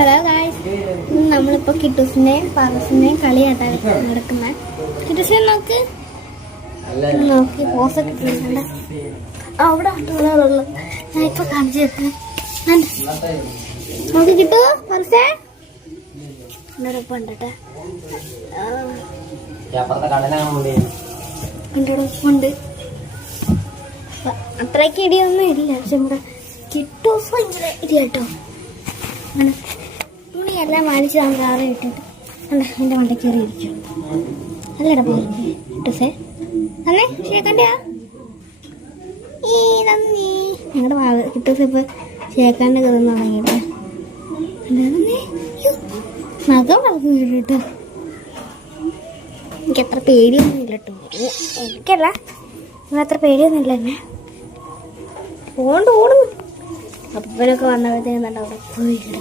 Hello guys, നമ്മളിപ്പോൾ കിട്ടൂസിൻ്റെയും പാറസിൻ്റെയും കളിയാട്ടാണ് നടക്കുന്നത്. കിട്ടൂസിനെ നോക്കി പോസൊക്കെ ഇട്ടിട്ടുണ്ട്. അവിടെ ഒട്ടുള്ളത് ഞാൻ ഇപ്പോൾ കാണിച്ചു തരുന്നത്. നോക്കി കിട്ടൂ പാറസേ എന്നോടൊപ്പം ഉണ്ടട്ടെ. ഉണ്ട് അത്രയ്ക്ക് ഇടിയൊന്നും ഇല്ല, പക്ഷെ നമ്മുടെ കിട്ടൂസ് ഭയങ്കര ഇടി കേട്ടോ. അങ്ങനെ തുണിയെല്ലാം വാങ്ങിച്ച് നമുക്ക് ആറ് ഇട്ടിട്ട് അല്ല എൻ്റെ മണ്ട കയറി ഇരിക്കും. നല്ലട പോയി കിട്ടൂസേ അല്ലേ ഷേക്കാൻ്റെ ഈ നന്ദി. ഞങ്ങളുടെ കിട്ടൂസ് ഇപ്പോൾ ഷേക്കാൻ്റെ കഥ തുടങ്ങിയിട്ട് നഖം വളർന്നു കേട്ടോ. എനിക്കത്ര പേടിയൊന്നും ഇല്ല കേട്ടോ. എനിക്കല്ല അത്ര പേടിയൊന്നുമില്ല എന്നെ. ഓടുന്നു അപ്പനൊക്കെ വന്നപ്പോഴത്തേക്കും അവിടെ പോയി കിടക്കും.